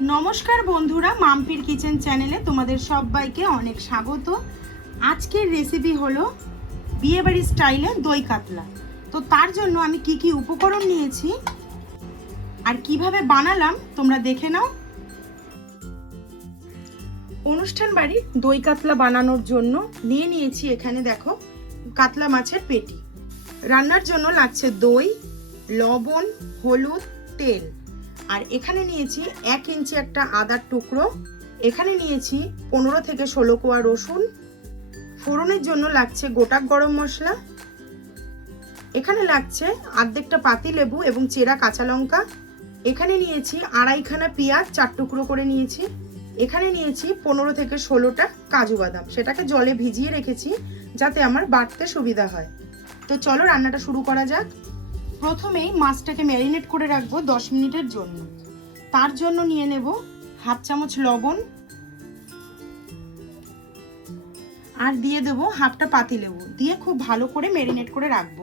নমস্কার বন্ধুরা, মাম্পির কিচেন চ্যানেলে তোমাদের সবাইকে অনেক স্বাগত। আজকের রেসিপি হলো বিয়েবাড়ি স্টাইলে দই কাতলা। তো তার জন্য আমি কি কি উপকরণ নিয়েছি আর কীভাবে বানালাম তোমরা দেখে নাও। অনুষ্ঠান বাড়ির দই কাতলা বানানোর জন্য নিয়ে নিয়েছি এখানে দেখো কাতলা মাছের পেটি। রান্নার জন্য লাগছে দই, লবণ, হলুদ, তেল। আর এখানে নিয়েছি এক ইঞ্চি একটা আদার টুকরো। এখানে নিয়েছি পনেরো থেকে ষোলো কোয়া রসুন। ফোড়নের জন্য লাগছে গোটা গরম মশলা। এখানে লাগছে আর্ধেকটা পাতি লেবু এবং চেরা কাঁচা লঙ্কা। এখানে নিয়েছি আড়াইখানা পেঁয়াজ, চার টুকরো করে নিয়েছি। এখানে নিয়েছি পনেরো থেকে ষোলোটা কাজু বাদাম। সেটাকে জলে ভিজিয়ে রেখেছি যাতে আমার বাটতে সুবিধা হয়। তো চলো রান্নাটা শুরু করা যাক। প্রথমেই মাছটাকে ম্যারিনেট করে রাখব দশ মিনিটের জন্য। তার জন্য নিয়ে নেব হাফ চামচ লবণ। আর দিয়ে দেব হাফটা পাতি লেবু। দিয়ে খুব ভালো করে ম্যারিনেট করে রাখব।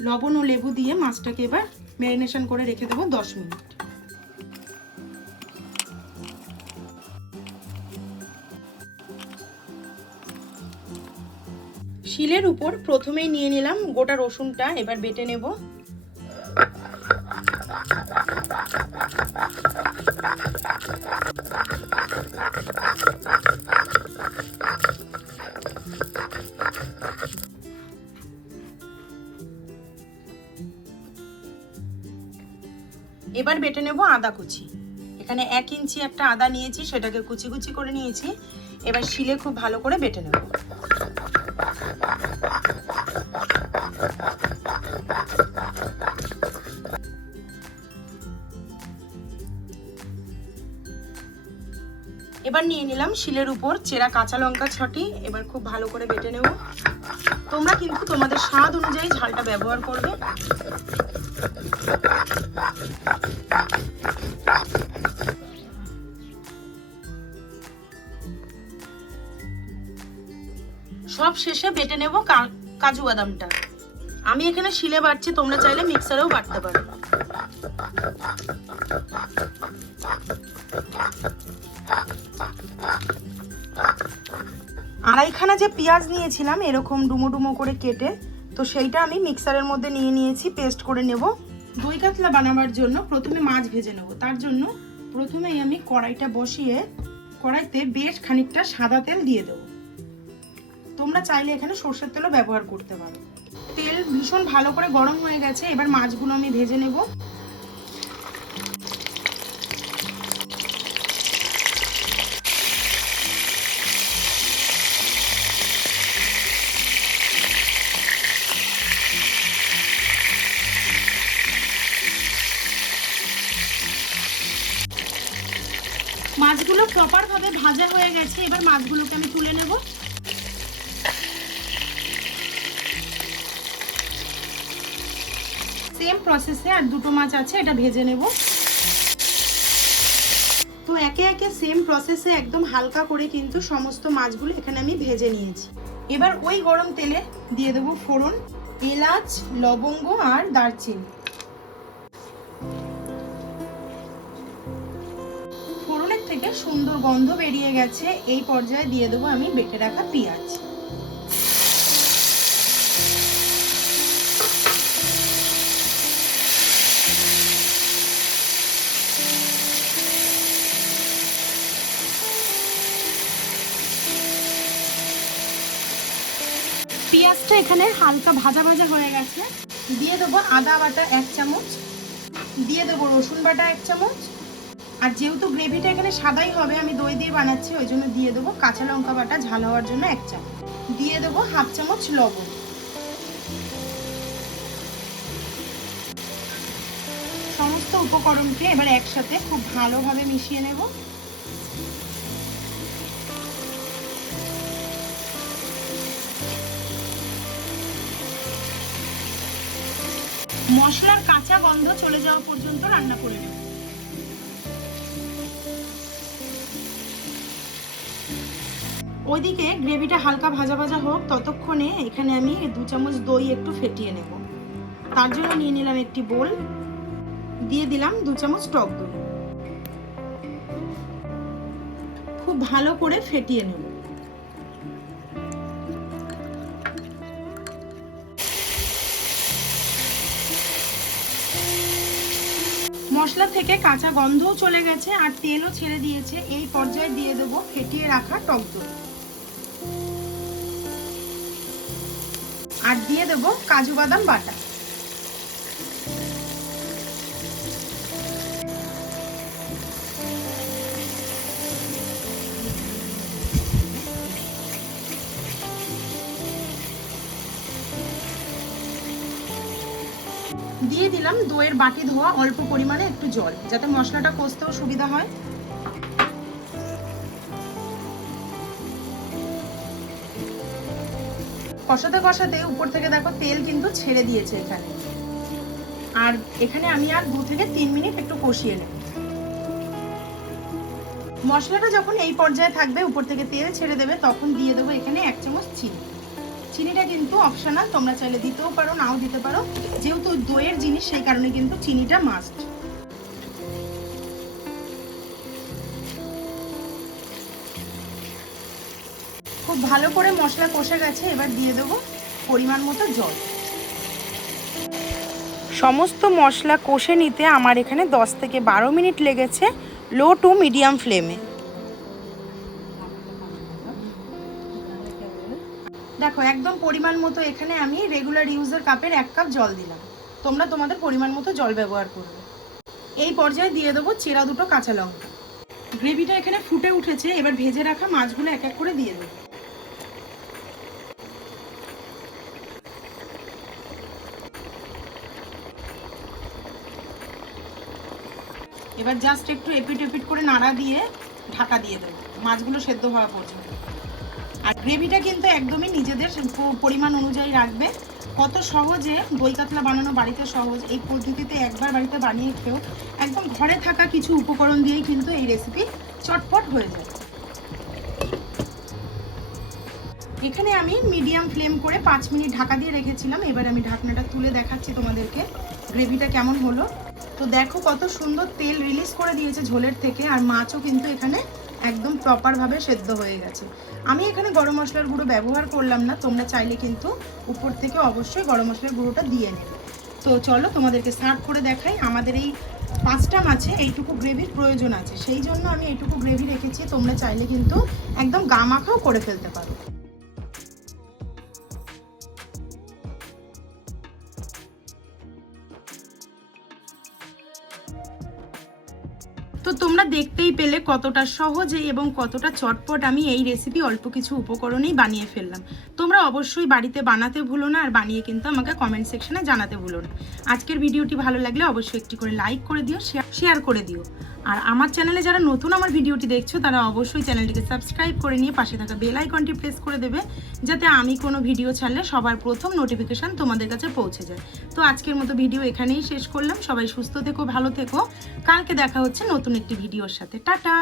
লবণ ও লেবু দিয়ে মাছটাকে এবার ম্যারিনেশন করে রেখে দেবো দশ মিনিট। শিলের উপর প্রথমেই নিয়ে নিলাম গোটা রসুনটা, এবার বেটে নেব। এবার বেটে নেব আদা কুচি। এখানে এক ইঞ্চি একটা আদা নিয়েছি, সেটাকে কুচি কুচি করে নিয়েছি। এবার শিলে খুব ভালো করে বেটে নেব। এবার নিয়ে নিলাম শিলের উপর চেরা কাঁচা লঙ্কা ছটি, এবার খুব ভালো করে বেটে নেব। তোমরা কিন্তু তোমাদের স্বাদ অনুযায়ী ঝালটা ব্যবহার করবে। সব শেষে বেটে নেব কাজু বাদামটা। আমি এখানে শিলে বাটছি, তোমরা চাইলে মিক্সারেও বাটতে পারো। আড়াইখানা যে পেঁয়াজ নিয়েছিলাম, এরকম ডুমো ডুমো করে কেটে তো সেইটা আমি মিক্সারের মধ্যে নিয়ে নিয়েছি পেস্ট করে নেব। দই কাতলা বানাবার জন্য প্রথমে মাছ ভেজে নেব। তার জন্য প্রথমেই আমি কড়াইটা বসিয়ে কড়াইতে বেশ খানিকটা সাদা তেল দিয়ে দেবো। তোমরা চাইলে এখানে সর্ষের তেলও ব্যবহার করতে পারো। তেল ভীষণ ভালো করে গরম হয়ে গেছে, এবার মাছগুলো আমি ভেজে নেব। মাছগুলো প্রপারভাবে ভাজা হয়ে গেছে, এবার মাছগুলোকে আমি তুলে নেব। সেম প্রসেসে আর দুটো মাছ আছে, এটা ভেজে নেব। তো একে একে সেম প্রসেসে একদম হালকা করে কিন্তু সমস্ত মাছগুলো এখানে আমি ভেজে নিয়েছি। এবার ওই গরম তেলে দিয়ে দেবো ফোড়ন, এলাচ, লবঙ্গ আর দারচিনি। থেকে সুন্দর গন্ধ বেরিয়ে গেছে, এই পর্যায়ে দিয়ে দেবো আমি বেটে রাখা পেঁয়াজ। পেঁয়াজটা এখানে হালকা ভাজা ভাজা হয়ে গেছে। দিয়ে দেবো আদা বাটা এক চামচ, দিয়ে দেবো রসুন বাটা এক চামচ আর যেহেতু গ্রেভিটা এখানে সাদাই হবে, আমি দই দিয়ে বানাচ্ছি, ওই জন্য দিয়ে দেবো কাঁচা লঙ্কা বাটা, ঝাল হওয়ার জন্য এক চামচ। দিয়ে দেবো হাফ চামচ লবণ। সমস্ত উপকরণকে এবার একসাথে খুব ভালোভাবে মিশিয়ে নেব। মশলার কাঁচা গন্ধ চলে যাওয়া পর্যন্ত রান্না করে নেব। ওইদিকে গ্রেভিটা হালকা ভাজা ভাজা হোক, ততক্ষণে এখানে আমি দু চামচ দই একটু ফেটিয়ে নেব। তার জন্য নিয়ে নিলাম একটি বোল। দিয়ে দিলাম দু চামচ টক দই। খুব ভালো করে ফেটিয়ে নেব। মশলা থেকে কাঁচা গন্ধও চলে গেছে, আর তেলও ছেড়ে দিয়েছে। এই পর্যায়ে দিয়ে দেবো ফেটিয়ে রাখা টক দই। আর দিয়ে দেবো কাজু বাদাম বাটা। দিয়ে দিলাম দইয়ের বাটি ধোয়া অল্প পরিমাণে একটু জল, যাতে মশলাটা কষতেও সুবিধা হয়। কষাতে কষাতে উপর থেকে দেখো তেল কিন্তু ছেড়ে দিয়েছে এখানে। আর এখানে আমি আর দু থেকে তিন মিনিট একটু কষিয়ে নেব। মশলাটা যখন এই পর্যায়ে থাকবে, উপর থেকে তেল ছেড়ে দেবে, তখন দিয়ে দেবো এখানে এক চামচ চিনি। চিনিটা কিন্তু অপশনাল তোমরা চাইলে দিতেও পারো, নাও দিতে পারো। যেহেতু দইয়ের জিনিস, সেই কারণে কিন্তু চিনিটা মাস্ট ভালো করে মশলা কষে গেছে এবার দিয়ে দেবো পরিমাণ মতো জল। সমস্ত মশলা কষে নিতে আমার এখানে 10 থেকে বারো মিনিট লেগেছে লো টু মিডিয়াম ফ্লেমে। দেখো একদম পরিমাণ মতো এখানে আমি রেগুলার ইউজের কাপের এক কাপ জল দিলাম। তোমরা তোমাদের পরিমাণ মতো জল ব্যবহার করবে। এই পর্যায়ে দিয়ে দেবো চেরা দুটো কাঁচা লঙ্কা। গ্রেভিটা এখানে ফুটে উঠেছে এবার ভেজে রাখা মাছগুলো এক এক করে দিয়ে দেবো। এবার জাস্ট একটু এপিট এপিট করে নাড়া দিয়ে ঢাকা দিয়ে দেবো। মাছগুলো সেদ্ধ হওয়া পর্যন্ত। আর গ্রেভিটা কিন্তু একদমই নিজেদের পরিমাণ অনুযায়ী রাখবে। কত সহজে দই কাতলা বানানো বাড়িতে সহজ, এই পদ্ধতিতে একবার বাড়িতে বানিয়ে খেও একদম ঘরে থাকা কিছু উপকরণ দিয়েই কিন্তু এই রেসিপি চটপট হয়ে যায়। এখানে আমি মিডিয়াম ফ্লেম করে পাঁচ মিনিট ঢাকা দিয়ে রেখেছিলাম। এবার আমি ঢাকনাটা তুলে দেখাচ্ছি তোমাদেরকে গ্রেভিটা কেমন হলো। তো দেখো কত সুন্দর তেল রিলিজ করে দিয়েছে ঝোলের থেকে, আর মাছও কিন্তু এখানে একদম প্রপারভাবে সেদ্ধ হয়ে গেছে। আমি এখানে গরম মশলার গুঁড়ো ব্যবহার করলাম না, তোমরা চাইলে কিন্তু উপর থেকে অবশ্যই গরম মশলার গুঁড়োটা দিয়ে নেবে। তো চলো তোমাদেরকে সার্ভ করে দেখাই, আমাদের এই পাঁচটা মাছে এইটুকু গ্রেভির প্রয়োজন আছে। সেই জন্য আমি এইটুকু গ্রেভি রেখেছি, তোমরা চাইলে কিন্তু একদম গামাখাও করে ফেলতে পারো। তোমরা দেখতেই পেলে কতটা সহজে এবং কতটা চটপট আমি এই রেসিপি অল্প কিছু উপকরণেই বানিয়ে ফেললাম। তোমরা অবশ্যই বাড়িতে বানাতে ভুলো না, আর বানিয়ে কিন্তু আমাকে কমেন্ট সেকশনে জানাতে ভুলো না। আজকের ভিডিওটি ভালো লাগলে অবশ্যই একটি করে লাইক করে দিও শেয়ার করে দিও। আর আমার চ্যানেলে যারা নতুন আমার ভিডিওটি দেখছ, তারা অবশ্যই চ্যানেলটিকে সাবস্ক্রাইব করে নিয়ে পাশে থাকা বেল আইকনটি প্রেস করে দেবে, যাতে আমি কোনো ভিডিও ছাড়লে সবার প্রথম নোটিফিকেশান তোমাদের কাছে পৌঁছে যায়। তো আজকের মতো ভিডিও এখানেই শেষ করলাম। সবাই সুস্থ থেকো, ভালো থেকো। কালকে দেখা হচ্ছে নতুন একটি ভিডিওর সাথে। টাটা!